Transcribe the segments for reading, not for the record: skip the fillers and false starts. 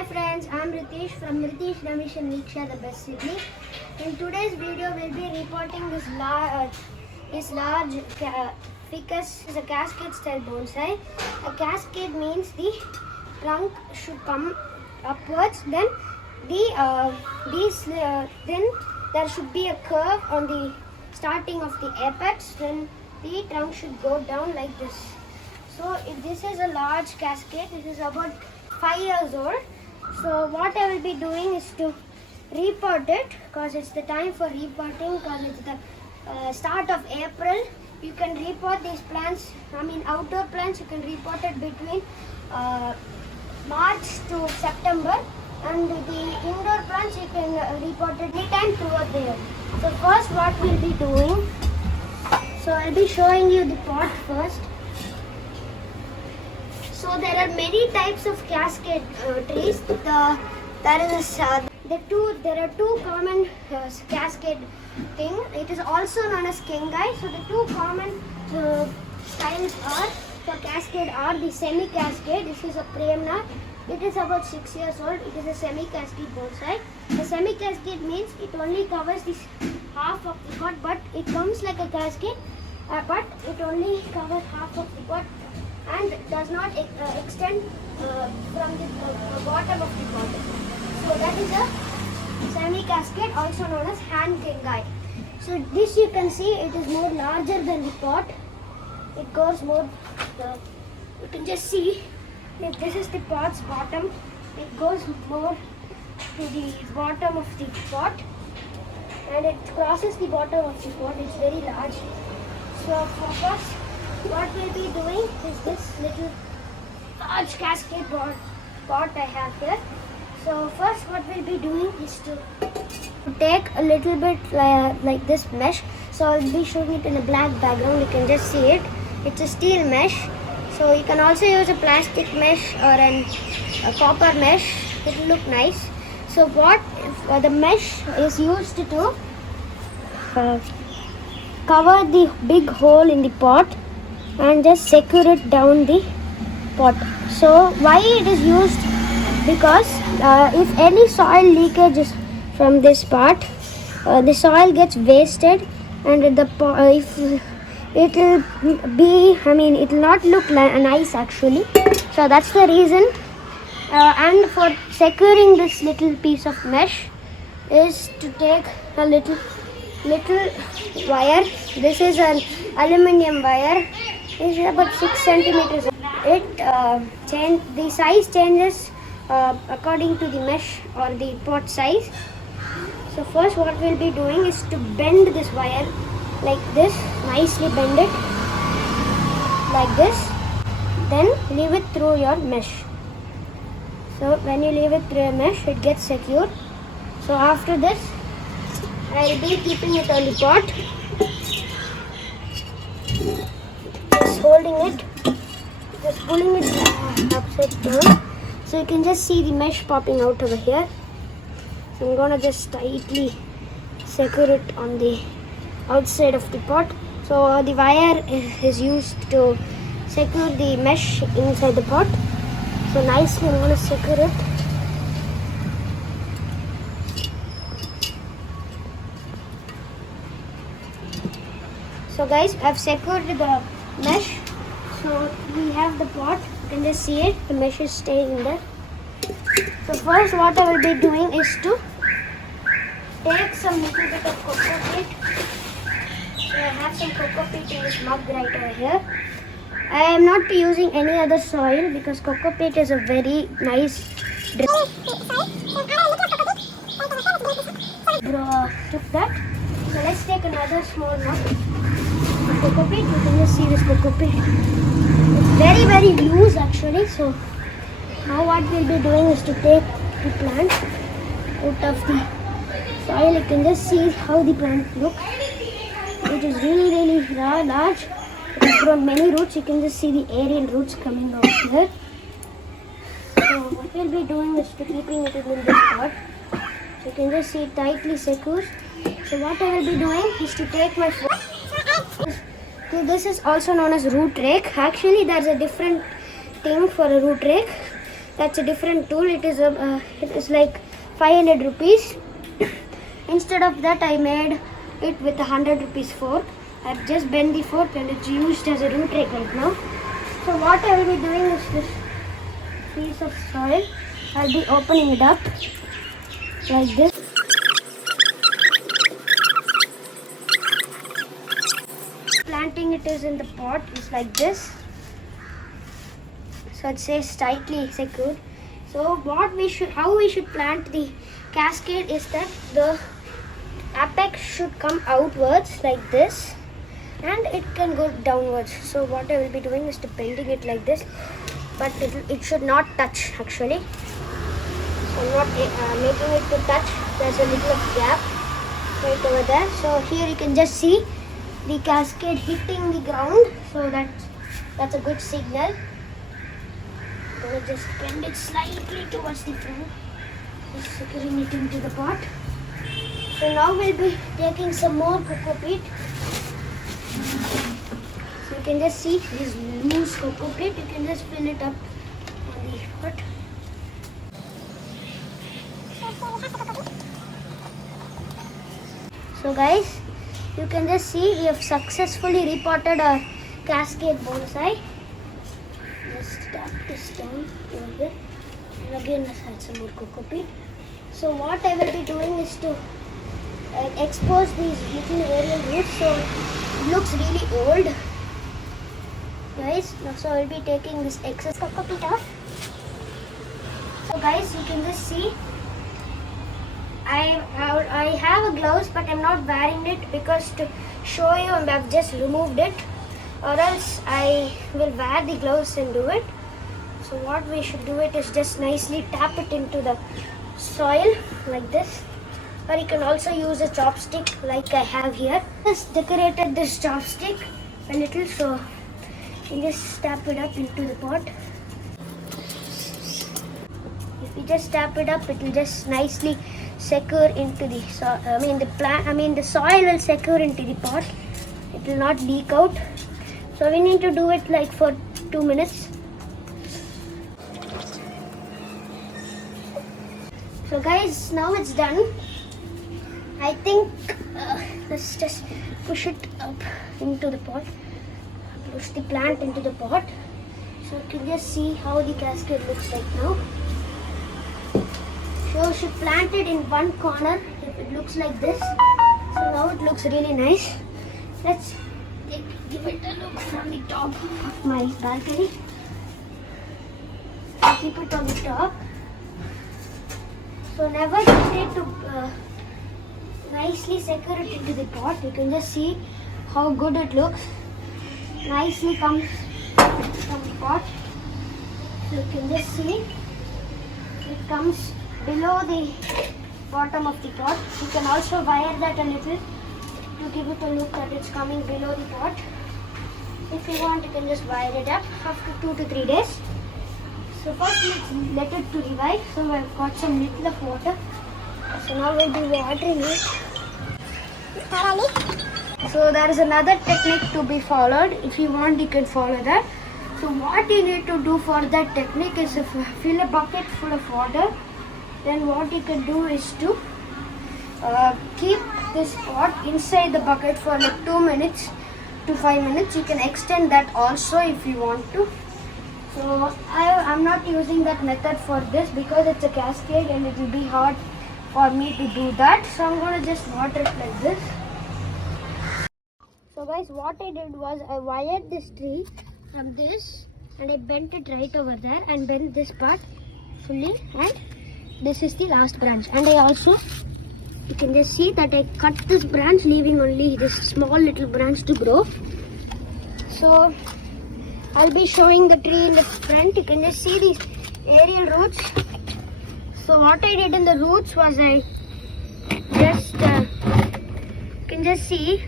Hi friends, I'm Ritesh from Ritesh, Ramesh and Niksha, the best Sydney. In today's video, we'll be reporting this large ficus is a cascade style bonsai. A cascade means the trunk should come upwards, then then there should be a curve on the starting of the apex, then the trunk should go down like this. So if this is a large cascade, this is about 5 years old. So what I will be doing is to repot it, because it's the time for repotting, because it's the start of April. You can repot these plants, outdoor plants, you can repot it between March to September, and the indoor plants you can repot it anytime throughout the year. So first what we'll be doing, so I'll be showing you the pot first. So there are many types of cascade trees. There are two common cascade thing. It is also known as kengai. So the two common styles for cascade are the semi-cascade. This is a premna. It is about 6 years old. It is a semi-cascade bonsai. The semi-cascade means it only covers this half of the pot, but it comes like a cascade, but it only covers half of the pot and does not extend from the bottom of the pot. So that is a semi-cascade, also known as hand kengai. So this you can see, it is more larger than the pot. It goes more, you can just see, if this is the pot's bottom, it goes more to the bottom of the pot and it crosses the bottom of the pot. It's very large. So for first, what we'll be doing is this little large cascade pot I have here. So first what we'll be doing is to take a little bit like this mesh. So I'll be showing it in a black background. You can just see it. It's a steel mesh. So you can also use a plastic mesh or a copper mesh. It will look nice. So what the mesh is used to cover the big hole in the pot and just secure it down the pot. So why it is used? Because if any soil leakage is from this part, the soil gets wasted and if it will be, it will not look nice actually. So that's the reason. And for securing this little piece of mesh is to take a little wire. This is an aluminium wire. It's about 6 centimeters. The size changes according to the mesh or the pot size. So first what we'll be doing is to bend this wire like this, nicely bend it like this, then leave it through your mesh. So when you leave it through a mesh, it gets secured. So after this, I'll be keeping it on the pot, just holding it, just pulling it upside down. So you can just see the mesh popping out over here. So I'm gonna just tightly secure it on the outside of the pot. So the wire is used to secure the mesh inside the pot. So nicely I'm gonna secure it. So guys, I've secured the mesh. So we have the pot. You can just see it. The mesh is staying in there. So first what I will be doing is to take some little bit of cocoa peat. So I have some cocoa peat in this mug right over here. I am not using any other soil because cocoa peat is a very nice drink. Took that. So let's take another small mug of cocoa peat. You can just see this cocoa peat. It's very, very loose actually. So now what we'll be doing is to take the plant out of the soil. You can just see how the plant looks. It is really, really large. It has grown many roots. You can just see the aerial roots coming out here. So what we'll be doing is to keeping it in this pot. So you can just see it tightly secure. So what I will be doing is to take my so this is also known as root rake. Actually there's a different thing for a root rake. That's a different tool. It is like 500 rupees. Instead of that, I made it with 100 rupees fork. I've just bent the fork and it's used as a root rake right now. So what I will be doing is this piece of soil. I'll be opening it up like this. Planting it is in the pot is like this. So it says tightly secured. So how we should plant the cascade is that the apex should come outwards like this, and it can go downwards. So what I will be doing is to bending it like this, but it should not touch actually. So I'm not making it to touch. There's a little gap right over there. So here you can just see the cascade hitting the ground. So that's a good signal. I'm going to just bend it slightly towards the front. Just securing it into the pot. So now we'll be taking some more coco peat. So you can just see this loose coco peat. You can just fill it up on the pot. So guys, you can just see we have successfully repotted our cascade bonsai. Just tap this down over here. And again let's add some more coco peat. So what I will be doing is to expose these little aerial roots so it looks really old. Guys, so I will be taking this excess coco peat off. So guys, you can just see I have a gloves, but I'm not wearing it because to show you I've just removed it, or else I will wear the gloves and do it. So what we should do it is just nicely tap it into the soil like this, or you can also use a chopstick like I have here. Just decorated this chopstick a little, so you just tap it up into the pot. If you just tap it up, it will just nicely secure into the the soil will secure into the pot. It will not leak out. So we need to do it like for 2 minutes. So guys, now it's done. I think let's just push it up into the pot. Push the plant into the pot. So you can just see how the cascade looks like now. So you should plant it in one corner if it looks like this. So now it looks really nice. Let's give it a look from the top of my balcony. Keep it on the top. So never hesitate to nicely secure it into the pot. You can just see how good it looks. Nicely comes from the pot. So you can just see it comes below the bottom of the pot. You can also wire that a little to give it a look that it's coming below the pot. If you want, you can just wire it up after 2 to 3 days. So first let's let it to revive. So I've got some little of water. So now we'll be watering it. So there is another technique to be followed. If you want, you can follow that. So what you need to do for that technique is if you fill a bucket full of water, then what you can do is to keep this pot inside the bucket for like 2 minutes to 5 minutes. You can extend that also if you want to. So I'm not using that method for this because it's a cascade and it will be hard for me to do that. So I'm going to just water it like this. So guys, what I did was I wired this tree from this and I bent it right over there and bent this part fully, and this is the last branch. And I also, you can just see that I cut this branch leaving only this small little branch to grow. So I'll be showing the tree in the front. You can just see these aerial roots. So what I did in the roots was I just, you can just see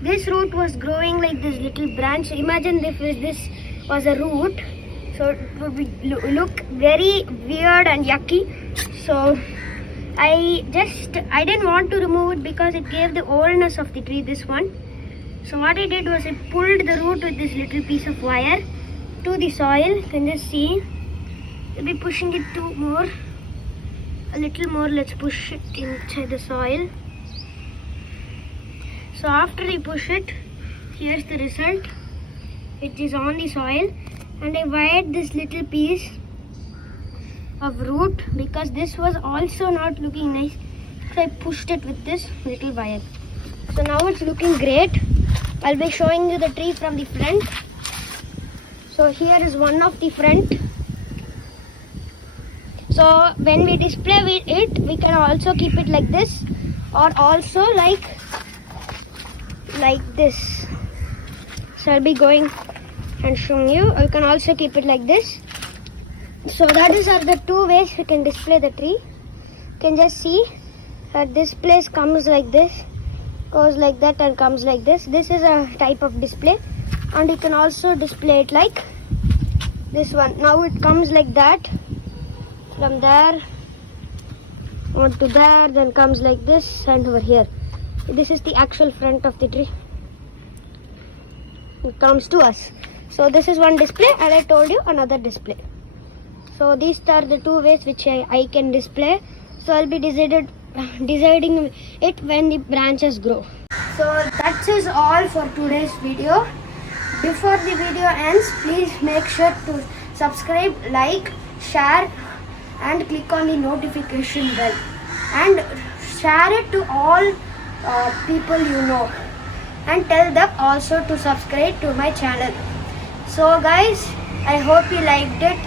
this root was growing like this little branch. Imagine if this was a root. So it would look very weird and yucky. So I didn't want to remove it because it gave the oldness of the tree, this one. So what I did was I pulled the root with this little piece of wire to the soil. You can just see We'll be pushing it a little more. Let's push it inside the soil. So after we push it, here's the result, which is on the soil. And I wired this little piece of root because this was also not looking nice. So I pushed it with this little wire. So now it's looking great. I'll be showing you the tree from the front. So here is one of the front. So when we display it, we can also keep it like this, or also like this. So I'll be going and showing you. You can also keep it like this. So that are the two ways we can display the tree. You can just see that this place comes like this, goes like that, and comes like this. This is a type of display, and you can also display it like this one. Now it comes like that, from there on to there, then comes like this and over here. This is the actual front of the tree. It comes to us. So this is one display, and I told you another display. So these are the two ways which I can display. So I'll be deciding it when the branches grow. So that is all for today's video. Before the video ends, please make sure to subscribe, like, share, and click on the notification bell, and share it to all people you know, and tell them also to subscribe to my channel. So guys, I hope you liked it.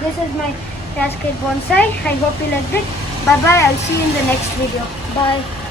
This is my cascade bonsai. I hope you liked it. Bye bye. I'll see you in the next video. Bye.